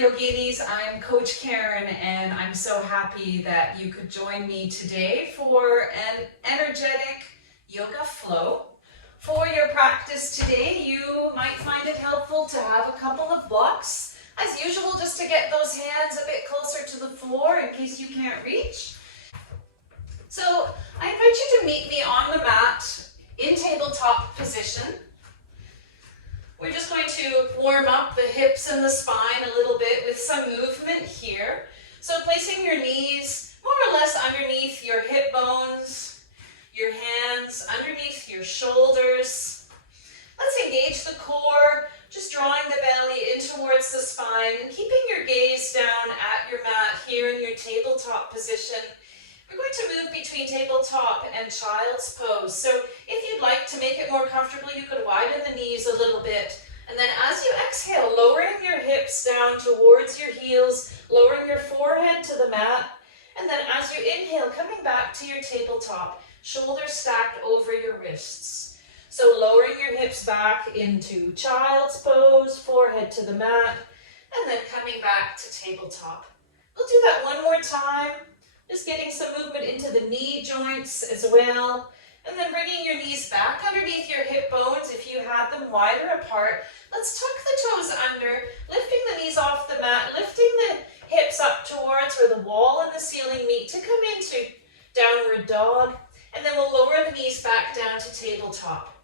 Yoginis, I'm Coach Karen, and I'm so happy that you could join me today for an energetic yoga flow. For your practice today, you might find it helpful to have a couple of blocks, as usual, just to get those hands a bit closer to the floor in case you can't reach. So I invite you to meet me on the mat in tabletop position. We're just going to warm up the hips and the spine a little bit with some movement here. So placing your knees more or less underneath your hip bones, your hands underneath your shoulders. Let's engage the core, just drawing the belly in towards the spine and keeping your gaze down at your mat here in your tabletop position. We're going to move between tabletop and child's pose. So if you'd like to make it more comfortable, you could widen the knees a little bit. And then as you exhale, lowering your hips down towards your heels, lowering your forehead to the mat. And then as you inhale, coming back to your tabletop, shoulders stacked over your wrists. So lowering your hips back into child's pose, forehead to the mat, and then coming back to tabletop. We'll do that one more time. Just getting some movement into the knee joints as well. And then bringing your knees back underneath your hip bones if you had them wider apart. Let's tuck the toes under, lifting the knees off the mat, lifting the hips up towards where the wall and the ceiling meet to come into downward dog. And then we'll lower the knees back down to tabletop.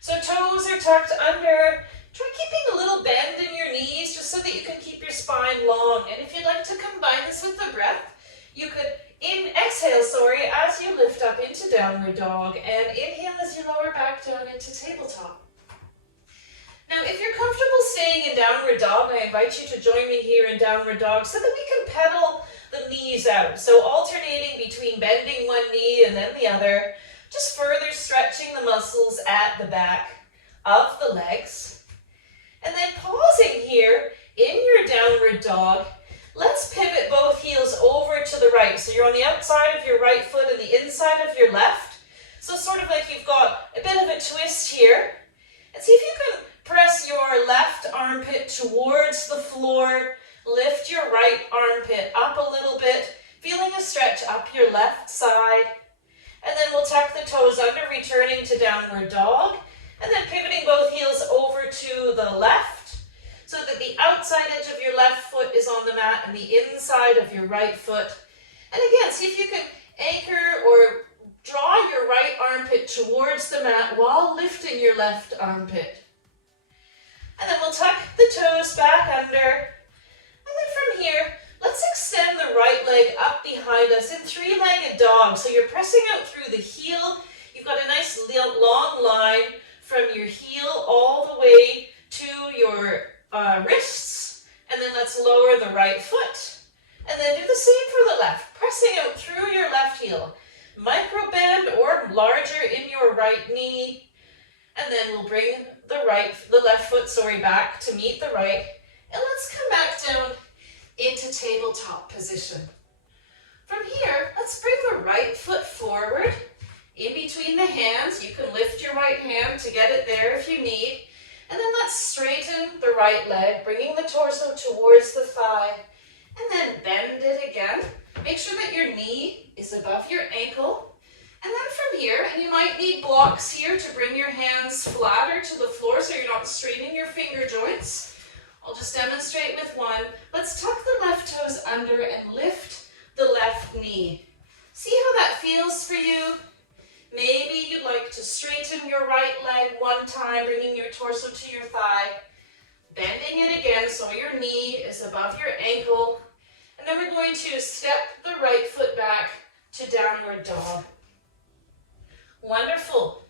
So toes are tucked under. Try keeping a little bend in your knees just so that you can keep your spine long. And if you'd like to combine this with the breath, you could exhale, as you lift up into downward dog, and inhale as you lower back down into tabletop. Now, if you're comfortable staying in downward dog, I invite you to join me here in downward dog so that we can pedal the knees out. So alternating between bending one knee and then the other, just further stretching the muscles at the back of the legs. And then pausing here in your downward dog. Let's pivot both heels over to the right. So you're on the outside of your right foot and the inside of your left. So sort of like you've got a bit of a twist here. And see if you can press your left armpit towards the floor. Lift your right armpit up a little bit, feeling a stretch up your left side. And then we'll tuck the toes under, returning to downward dog. And then pivoting both heels over to the left, so that the outside edge of your left foot is on the mat and the inside of your right foot. And again, see if you can anchor or draw your right armpit towards the mat while lifting your left armpit. And then we'll tuck the toes back under. And then from here, let's extend the right leg up behind us in three-legged dog. So you're pressing out through the heel. You've got a nice long line from your heel all the way to your wrists, and then let's lower the right foot. And then do the same for the left, pressing out through your left heel. Micro bend or larger in your right knee. And then we'll bring the left foot, back to meet the right. And let's come back down into tabletop position. From here, let's bring the right foot forward in between the hands. You can lift your right hand to get it there if you need. And then let's straighten the right leg, bringing the torso towards the thigh, and then bend it again. Make sure that your knee is above your ankle. And then from here, and you might need blocks here to bring your hands flatter to the floor so you're not straining your finger joints. I'll just demonstrate with one. Let's tuck the left toes under and lift the left knee. See how that feels for you? Maybe you'd like to straighten your right leg one time, bringing your torso to your thigh, bending it again so your knee is above your ankle. And then we're going to step the right foot back to downward dog. Wonderful.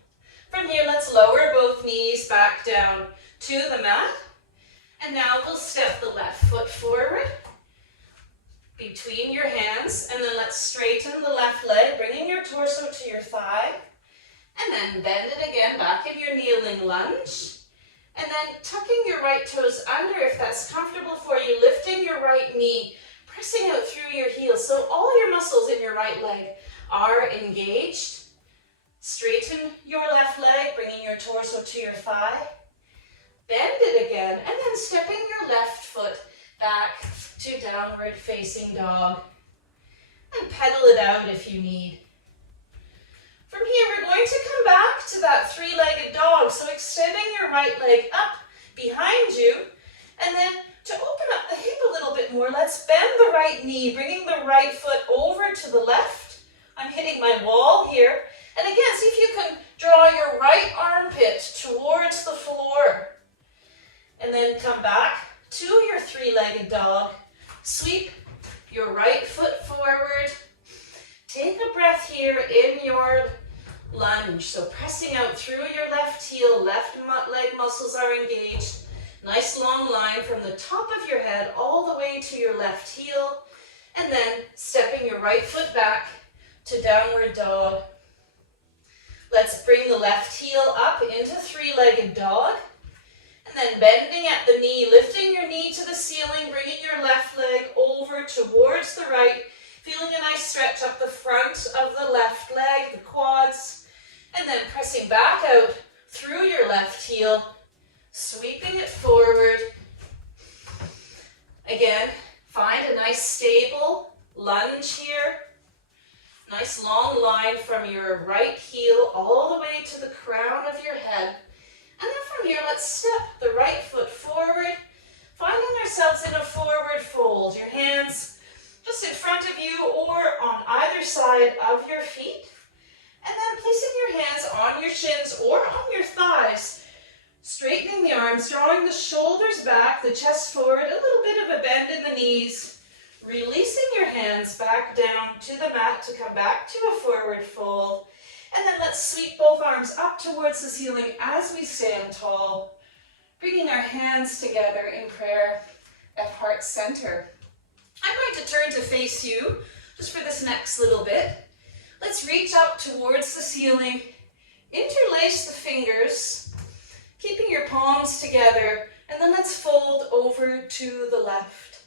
From here, let's lower both knees back down to the mat. And now we'll step the left foot forward between your hands, and then let's straighten the left leg, bringing your torso to your thigh, and then bend it again back in your kneeling lunge, and then tucking your right toes under if that's comfortable for you, lifting your right knee, pressing out through your heels so all your muscles in your right leg are engaged. Straighten your left leg, bringing your torso to your thigh, bend it again, and then stepping your left foot back to downward facing dog. And pedal it out if you need. From here, we're going to come back to that three-legged dog. So extending your right leg up behind you. And then to open up the hip a little bit more, let's bend the right knee, bringing the right foot over to the left. I'm hitting my wall here. And again, see if you can draw your right armpit towards the floor. And then come back to your three-legged dog. Sweep your right foot forward. Take a breath here in your lunge. So pressing out through your left heel, left leg muscles are engaged. Nice long line from the top of your head all the way to your left heel. And then stepping your right foot back to downward dog. Let's bring the left heel up into three-legged dog. And then bending at the knee, lifting your knee to the ceiling, bringing your left leg over towards the right, feeling a nice stretch up the front of the left leg, the quads, and then pressing back out through your left heel, sweeping it forward. Again, find a nice stable lunge here. Nice long line from your right heel all the way to the crown of your head. And then from here, let's step the right foot forward, finding ourselves in a forward fold. Your hands just in front of you or on either side of your feet. And then placing your hands on your shins or on your thighs, straightening the arms, drawing the shoulders back, the chest forward, a little bit of a bend in the knees, releasing your hands back down to the mat to come back to a forward fold. And then let's sweep both arms up towards the ceiling as we stand tall, bringing our hands together in prayer at heart center. I'm going to turn to face you just for this next little bit. Let's reach up towards the ceiling, interlace the fingers, keeping your palms together, and then let's fold over to the left.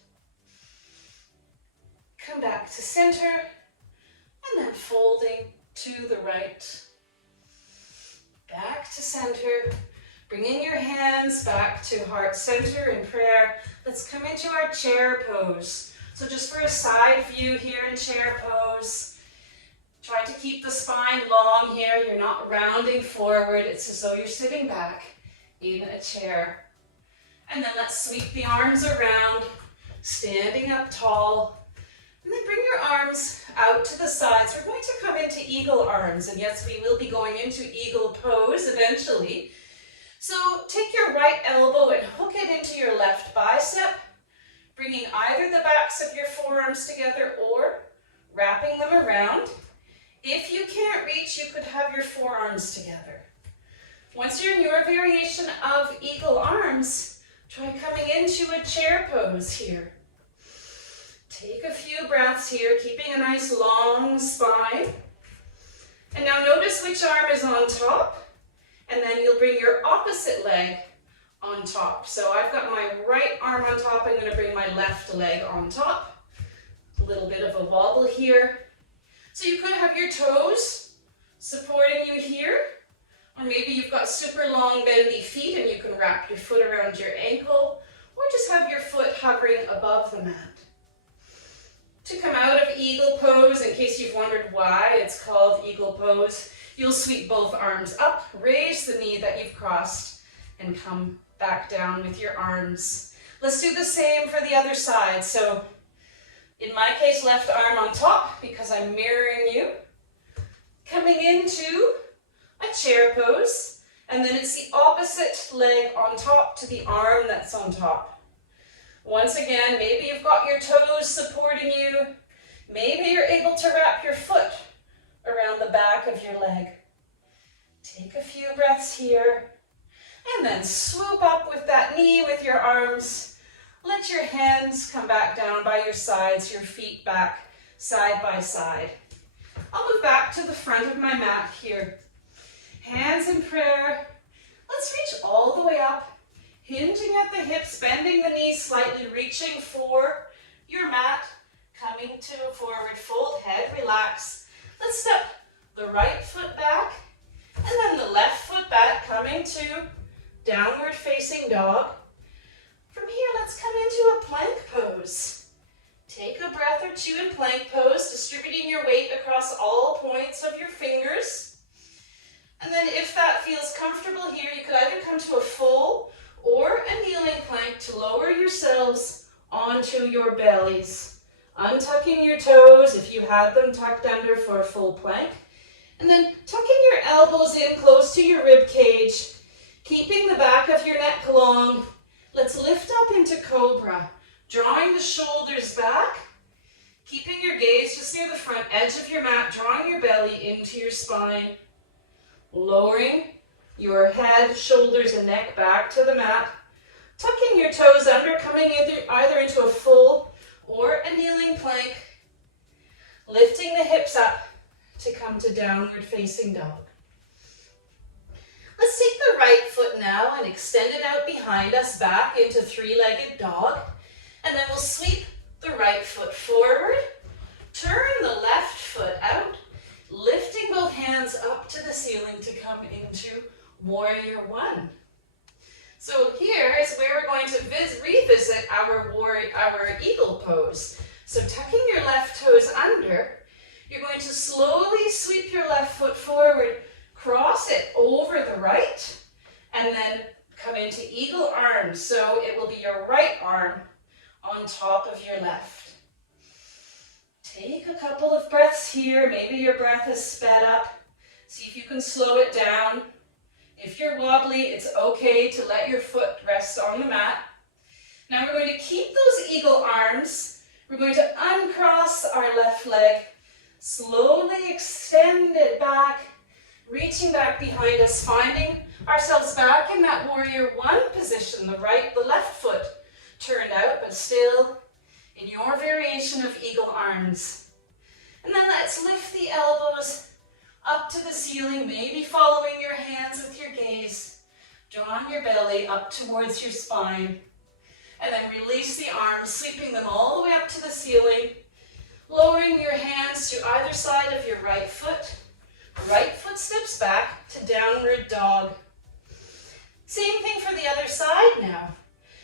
Come back to center, and then folding to the right. Back to center. Bringing your hands back to heart center in prayer. Let's come into our chair pose. So just for a side view here in chair pose. Try to keep the spine long here. You're not rounding forward. It's as though you're sitting back in a chair. And then let's sweep the arms around, standing up tall. And then bring your arms out to the sides. We're going to come into eagle arms. And yes, we will be going into eagle pose eventually. So take your right elbow and hook it into your left bicep, bringing either the backs of your forearms together or wrapping them around. If you can't reach, you could have your forearms together. Once you're in your variation of eagle arms, try coming into a chair pose here. Take a few breaths here, keeping a nice long spine. And now notice which arm is on top, and then you'll bring your opposite leg on top. So I've got my right arm on top, I'm going to bring my left leg on top. A little bit of a wobble here. So you could have your toes supporting you here, or maybe you've got super long bendy feet and you can wrap your foot around your ankle, or just have your foot hovering above the mat. To come out of eagle pose, in case you've wondered why it's called eagle pose, you'll sweep both arms up, raise the knee that you've crossed, and come back down with your arms. Let's do the same for the other side. So in my case, left arm on top because I'm mirroring you. Coming into a chair pose, and then it's the opposite leg on top to the arm that's on top. Once again, maybe you've got your toes supporting you. Maybe you're able to wrap your foot around the back of your leg. Take a few breaths here, and then swoop up with that knee with your arms. Let your hands come back down by your sides, your feet back side by side. I'll move back to the front of my mat here. Hands in prayer. Let's reach all the way up. Hinging at the hips, bending the knees slightly, reaching for your mat, coming to a forward fold, head relax. Let's step the right foot back, and then the left foot back, coming to downward facing dog. From here, let's come into a plank pose. put you in plank pose, distributing your weight across all points of your fingers. And then if that feels comfortable here, you could either come to a full or a kneeling plank to lower yourselves onto your bellies. Untucking your toes if you had them tucked under for a full plank. And then tucking your elbows in close to your rib cage, keeping the back of your neck long. Let's lift up into cobra, drawing the shoulders back, keeping your gaze just near the front edge of your mat, drawing your belly into your spine, lowering your head, shoulders, and neck back to the mat, tucking your toes under, coming either into a full or a kneeling plank, lifting the hips up to come to downward facing dog. Let's take the right foot now and extend it out behind us back into three-legged dog. And then we'll sweep the right foot forward, turn the left foot out, lifting both hands up to the ceiling to come into warrior one. So here is where we're going to revisit our eagle pose. So tucking your left toes under, you're going to slowly sweep your left foot forward, cross it over the right, and then come into eagle arms. So it will be your right arm on top of your left. Take a couple of breaths here. Maybe your breath is sped up. See if you can slow it down. If you're wobbly, it's okay to let your foot rest on the mat. Now we're going to keep those eagle arms. We're going to uncross our left leg, slowly extend it back, reaching back behind us, finding ourselves back in that warrior one position, the left foot turned out, but still in your variation of eagle arms. And then let's lift the elbows up to the ceiling, maybe following your hands with your gaze, drawing your belly up towards your spine, and then release the arms, sweeping them all the way up to the ceiling, lowering your hands to either side of your right foot steps back to downward dog. Same thing for the other side now.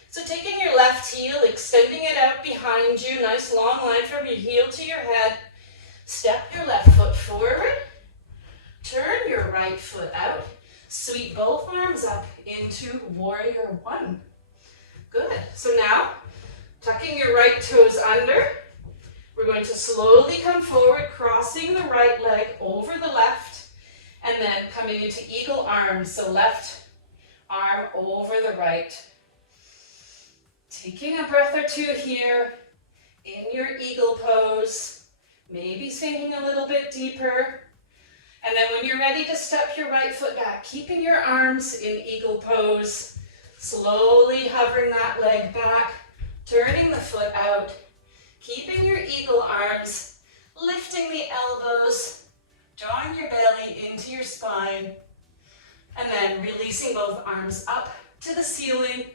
So taking your left heel, extending it out behind you, nice long line from your heel to your head, step your left foot forward, turn your right foot out, sweep both arms up into warrior one. Good. So now, tucking your right toes under, we're going to slowly come forward, crossing the right leg over the left, and then coming into eagle arms. So left arm over the right. Taking a breath or two here in your eagle pose, maybe sinking a little bit deeper. And then when you're ready to step your right foot back, keeping your arms in eagle pose, slowly hovering that leg back, turning the foot out, keeping your eagle arms, lifting the elbows, drawing your belly into your spine, and then releasing both arms up to the ceiling,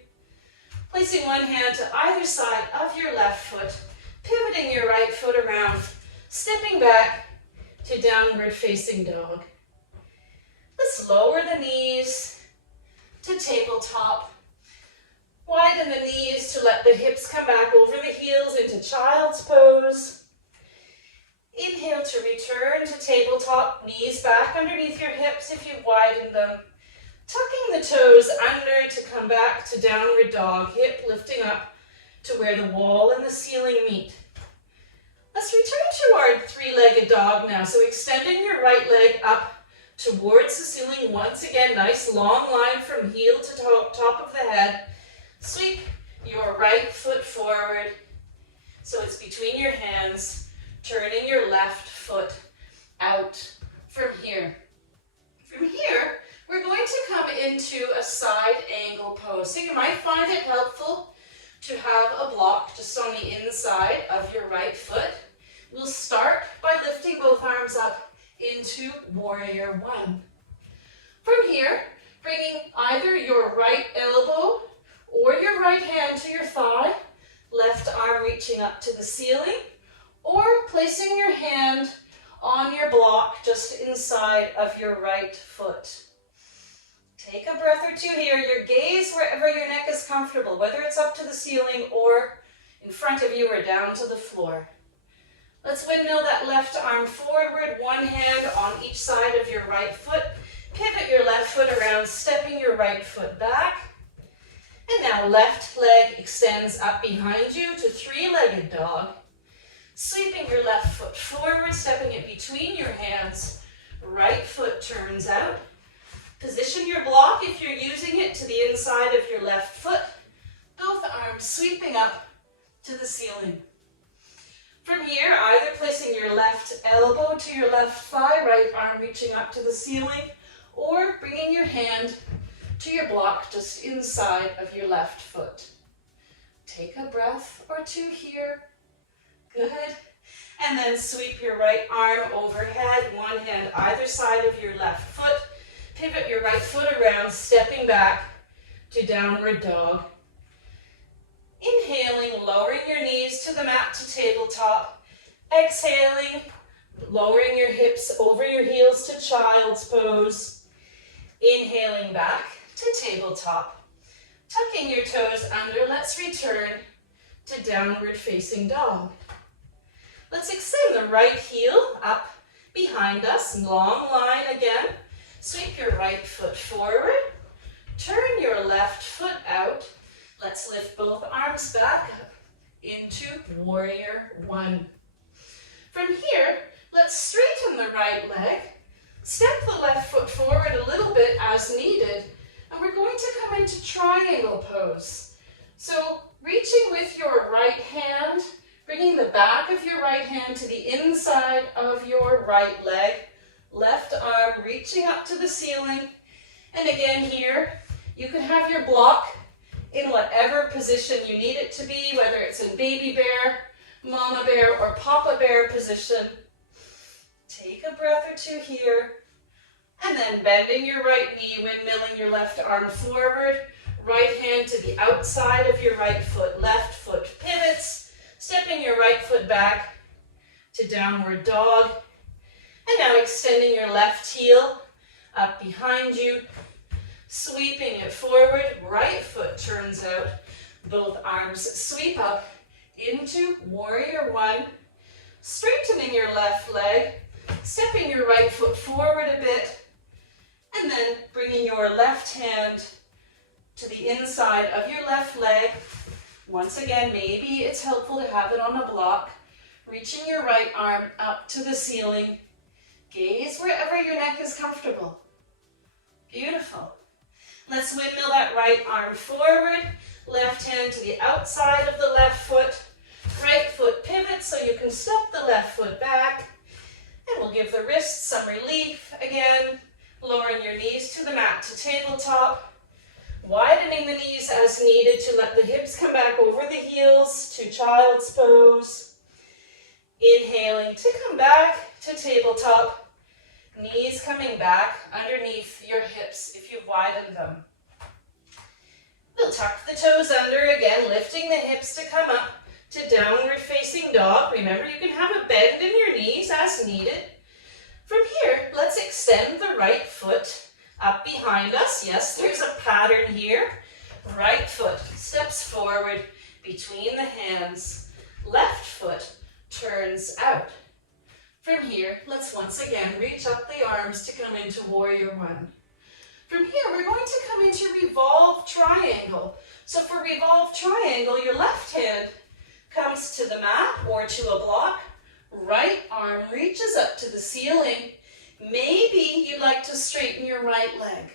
placing one hand to either side of your left foot, pivoting your right foot around, stepping back to downward facing dog. Let's lower the knees to tabletop. Widen the knees to let the hips come back over the heels into child's pose. Inhale to return to tabletop, knees back underneath your hips if you've widened them. Tucking the toes under to come back to downward dog, hip lifting up to where the wall and the ceiling meet. Let's return to our three-legged dog now. So extending your right leg up towards the ceiling once again. Nice long line from heel to top of the head. Sweep your right foot forward. So it's between your hands. Turning your left foot out from here. From here, we're going to come into a side angle pose. So you might find it helpful to have a block just on the inside of your right foot. We'll start by lifting both arms up into warrior one. From here, bringing either your right elbow or your right hand to your thigh, left arm reaching up to the ceiling, or placing your hand on your block just inside of your right foot. Take a breath or two here. Your gaze wherever your neck is comfortable, whether it's up to the ceiling or in front of you or down to the floor. Let's windmill that left arm forward, one hand on each side of your right foot. Pivot your left foot around, stepping your right foot back. And now left leg extends up behind you to three-legged dog. Sweeping your left foot forward, stepping it between your hands. Right foot turns out. Position your block, if you're using it, to the inside of your left foot. Both arms sweeping up to the ceiling. From here, either placing your left elbow to your left thigh, right arm reaching up to the ceiling, or bringing your hand to your block just inside of your left foot. Take a breath or two here. Good. And then sweep your right arm overhead, one hand either side of your left foot. Pivot your right foot around, stepping back to downward dog. Inhaling, lowering your knees to the mat to tabletop. Exhaling, lowering your hips over your heels to child's pose. Inhaling back to tabletop. Tucking your toes under, let's return to downward facing dog. Let's extend the right heel up behind us, long line again. Sweep your right foot forward. Turn your left foot out. Let's lift both arms back up into warrior one. From here, let's straighten the right leg. Step the left foot forward a little bit as needed. And we're going to come into triangle pose. So reaching with your right hand, bringing the back of your right hand to the inside of your right leg. Left arm reaching up to the ceiling. And again here, you could have your block in whatever position you need it to be, whether it's in baby bear, mama bear, or papa bear position. Take a breath or two here. And then bending your right knee, windmilling your left arm forward. Right hand to the outside of your right foot. Left foot pivots. Stepping your right foot back to downward dog. And now extending your left heel up behind you. Sweeping it forward, right foot turns out. Both arms sweep up into warrior one. Straightening your left leg, stepping your right foot forward a bit, and then bringing your left hand to the inside of your left leg. Once again, maybe it's helpful to have it on a block. Reaching your right arm up to the ceiling. Gaze wherever your neck is comfortable. Beautiful. Let's windmill that right arm forward, left hand to the outside of the left foot, right foot pivots so you can step the left foot back, and we'll give the wrists some relief again, lowering your knees to the mat to tabletop, widening the knees as needed to let the hips come back over the heels to child's pose, inhaling to come back to tabletop, knees coming back underneath your hips if you've widened them. We'll tuck the toes under again, lifting the hips to come up to downward facing dog. Remember, you can have a bend in your knees as needed. From here, let's extend the right foot up behind us. Yes, there's a pattern here. Right foot steps forward between the hands. Left foot turns out. From here, let's once again reach up the arms to come into warrior one. From here, we're going to come into revolved triangle. So for revolved triangle, your left hand comes to the mat or to a block. Right arm reaches up to the ceiling. Maybe you'd like to straighten your right leg.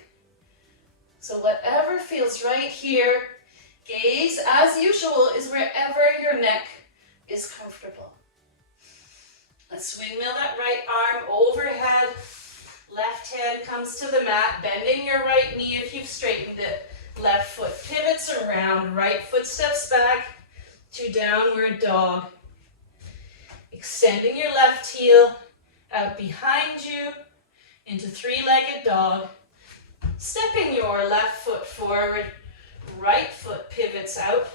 So whatever feels right here, gaze as usual is wherever your neck is comfortable. Let's windmill that right arm overhead. Left hand comes to the mat, bending your right knee if you've straightened it. Left foot pivots around, right foot steps back to downward dog. Extending your left heel out behind you into three-legged dog. Stepping your left foot forward, right foot pivots out.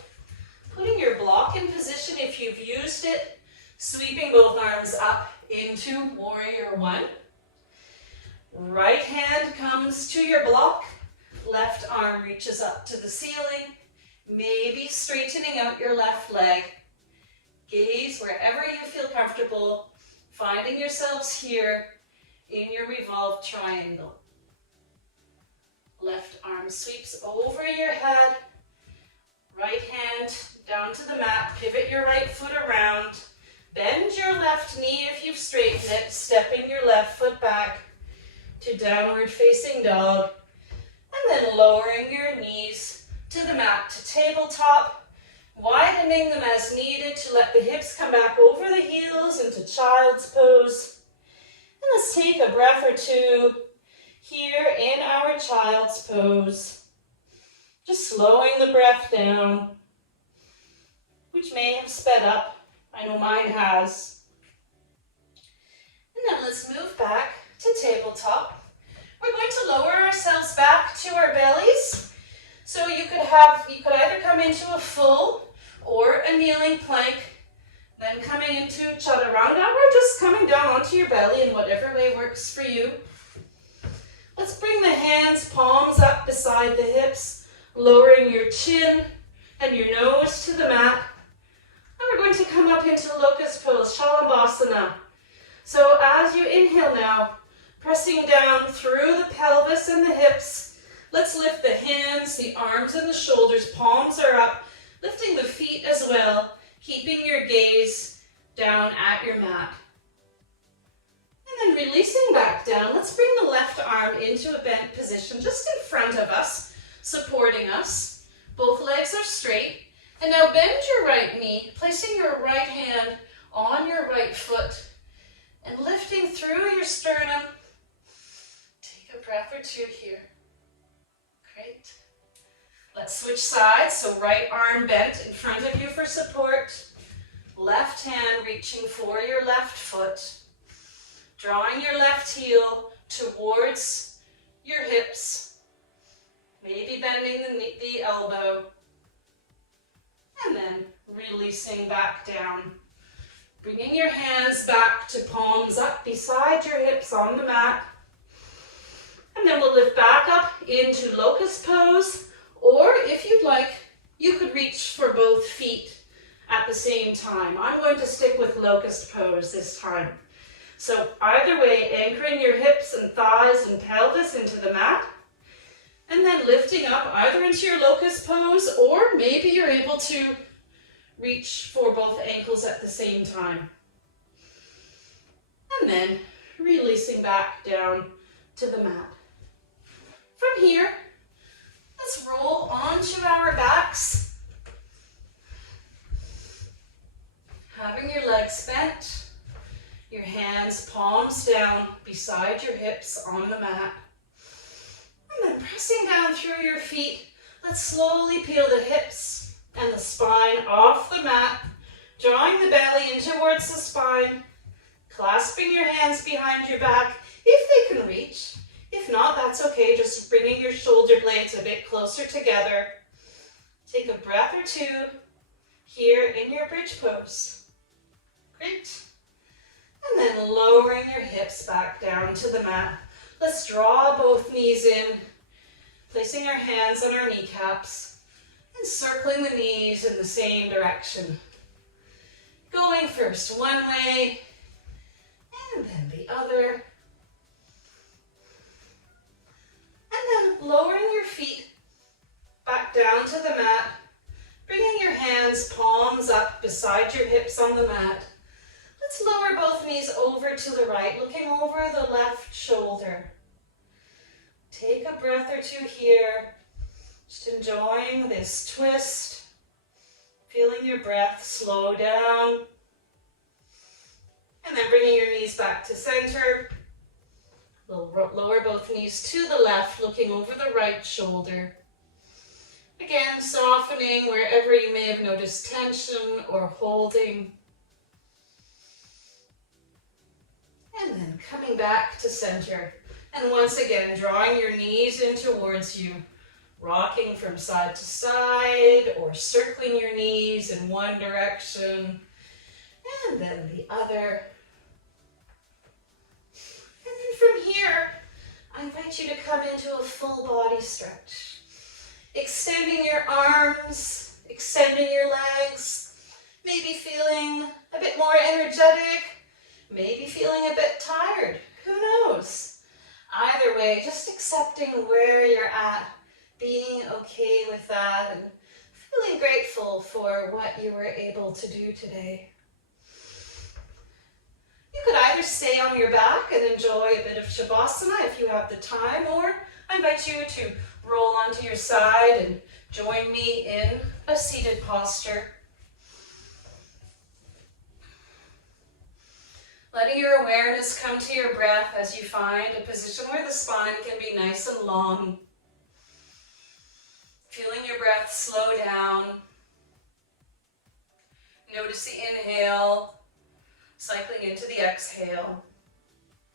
Putting your block in position if you've used it. Sweeping both arms up into warrior one. Right hand comes to your block. Left arm reaches up to the ceiling. Maybe straightening out your left leg. Gaze wherever you feel comfortable. comfortable, finding yourselves here in your revolved triangle. Left arm sweeps over your head, right hand down to the mat, pivot your right foot around, bend your left knee if you've straightened it, stepping your left foot back to downward facing dog, and then lowering your knees to the mat to tabletop, widening them as needed to let the hips come back over the heels into child's pose. And let's take a breath or two here in our child's pose. Just slowing the breath down, which may have sped up. I know mine has. And then let's move back to tabletop. We're going to lower ourselves back to our bellies. So you could either come into a full or a kneeling plank, then coming into chaturanga, or just coming down onto your belly in whatever way works for you. Let's bring the hands, palms up beside the hips, lowering your chin and your nose to the mat. And we're going to come up into locust pose, shalabhasana. So as you inhale now, pressing down through the pelvis and the hips, let's lift the hands, the arms, and the shoulders. Palms are up, lifting the feet as well, keeping your gaze down at your mat. And then releasing back down, let's bring the left arm into a bent position just in front of us, supporting us. Both legs are straight. And now bend your right knee, placing your right hand on your right foot and lifting through your sternum. Take a breath or two here. Great. Let's switch sides. So right arm bent in front of you for support. Left hand reaching for your left foot. Drawing your left heel towards your hips. Maybe bending the elbow. And then releasing back down. Bringing your hands back to palms up beside your hips on the mat. And then we'll lift back up into locust pose. Or if you'd like, you could reach for both feet at the same time. I'm going to stick with locust pose this time. So either way, anchoring your hips and thighs and pelvis into the mat. And then lifting up either into your locust pose, or maybe you're able to reach for both ankles at the same time. And then releasing back down to the mat. From here, let's roll onto our backs. Having your legs bent, your hands palms down beside your hips on the mat. And then pressing down through your feet, let's slowly peel the hips and the spine off the mat, drawing the belly in towards the spine, clasping your hands behind your back if they can reach. If not, that's okay, just bringing your shoulder blades a bit closer together. Take a breath or two here in your bridge pose. Great. And then lowering your hips back down to the mat. Let's draw both knees in, placing our hands on our kneecaps and circling the knees in the same direction. Going first one way and then the other. And then lowering your feet back down to the mat, bringing your hands, palms up beside your hips on the mat. Let's lower both knees over to the right, looking over the left shoulder. Take a breath or two here, just enjoying this twist, feeling your breath slow down, and then bringing your knees back to center. Lower both knees to the left, looking over the right shoulder. Again, softening wherever you may have noticed tension or holding. And then coming back to center. And once again, drawing your knees in towards you, rocking from side to side or circling your knees in one direction and then the other. And then from here, I invite you to come into a full body stretch. Extending your arms, extending your legs, Maybe feeling a bit more energetic, maybe feeling a bit tired, who knows? Either way, just accepting where you're at, being okay with that, and feeling grateful for what you were able to do today. You could either stay on your back and enjoy a bit of Shavasana if you have the time, or I invite you to roll onto your side and join me in a seated posture. Letting your awareness come to your breath as you find a position where the spine can be nice and long. Feeling your breath slow down. Notice the inhale, cycling into the exhale,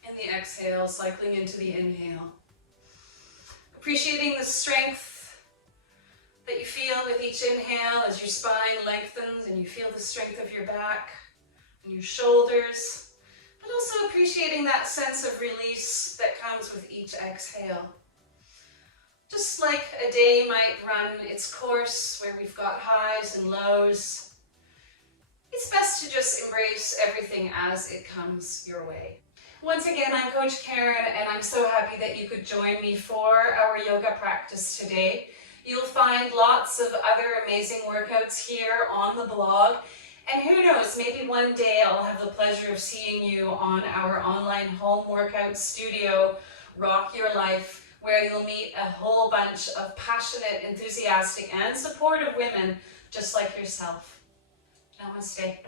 and the exhale, cycling into the inhale. Appreciating the strength that you feel with each inhale as your spine lengthens and you feel the strength of your back and your shoulders, but also appreciating that sense of release that comes with each exhale. Just like a day might run its course where we've got highs and lows, it's best to just embrace everything as it comes your way. Once again, I'm Coach Karen, and I'm so happy that you could join me for our yoga practice today. You'll find lots of other amazing workouts here on the blog, and who knows, maybe one day I'll have the pleasure of seeing you on our online home workout studio, Rock Your Life, where you'll meet a whole bunch of passionate, enthusiastic, and supportive women just like yourself. Namaste.